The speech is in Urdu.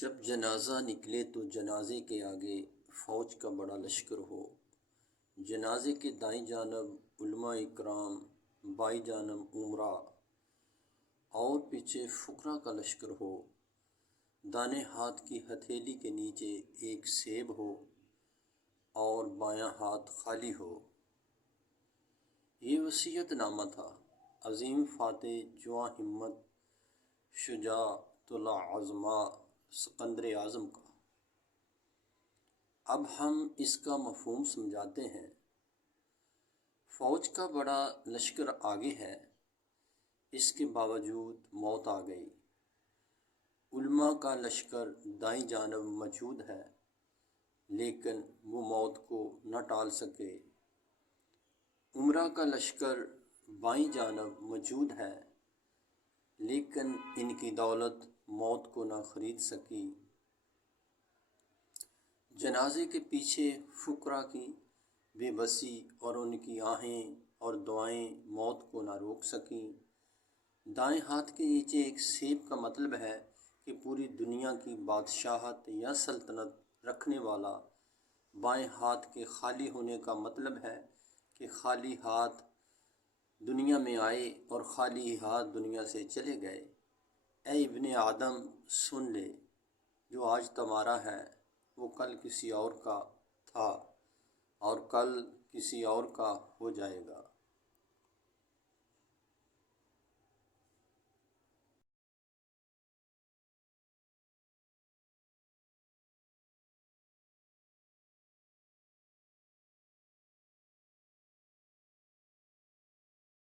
جب جنازہ نکلے تو جنازے کے آگے فوج کا بڑا لشکر ہو، جنازے کے دائیں جانب علماء اکرام، بائیں جانب امراء اور پیچھے فقراء کا لشکر ہو، دائیں ہاتھ کی ہتھیلی کے نیچے ایک سیب ہو اور بایاں ہاتھ خالی ہو۔ یہ وصیت نامہ تھا عظیم فاتح، جواں ہمت، شجاعت العظما سکندر اعظم کا۔ اب ہم اس کا مفہوم سمجھاتے ہیں۔ فوج کا بڑا لشکر آگے ہے، اس کے باوجود موت آ گئی۔ علماء کا لشکر دائیں جانب موجود ہے، لیکن وہ موت کو نہ ٹال سکے۔ امراء کا لشکر بائیں جانب موجود ہے، لیکن ان کی دولت موت کو نہ خرید سکی۔ جنازے کے پیچھے فقراء کی بے بسی اور ان کی آہیں اور دعائیں موت کو نہ روک سکیں۔ دائیں ہاتھ کے نیچے ایک سیب کا مطلب ہے کہ پوری دنیا کی بادشاہت یا سلطنت رکھنے والا۔ بائیں ہاتھ کے خالی ہونے کا مطلب ہے کہ خالی ہاتھ دنیا میں آئے اور خالی ہاتھ دنیا سے چلے گئے۔ اے ابن آدم، سن لے، جو آج تمہارا ہے وہ کل کسی اور کا تھا اور کل کسی اور کا ہو جائے گا۔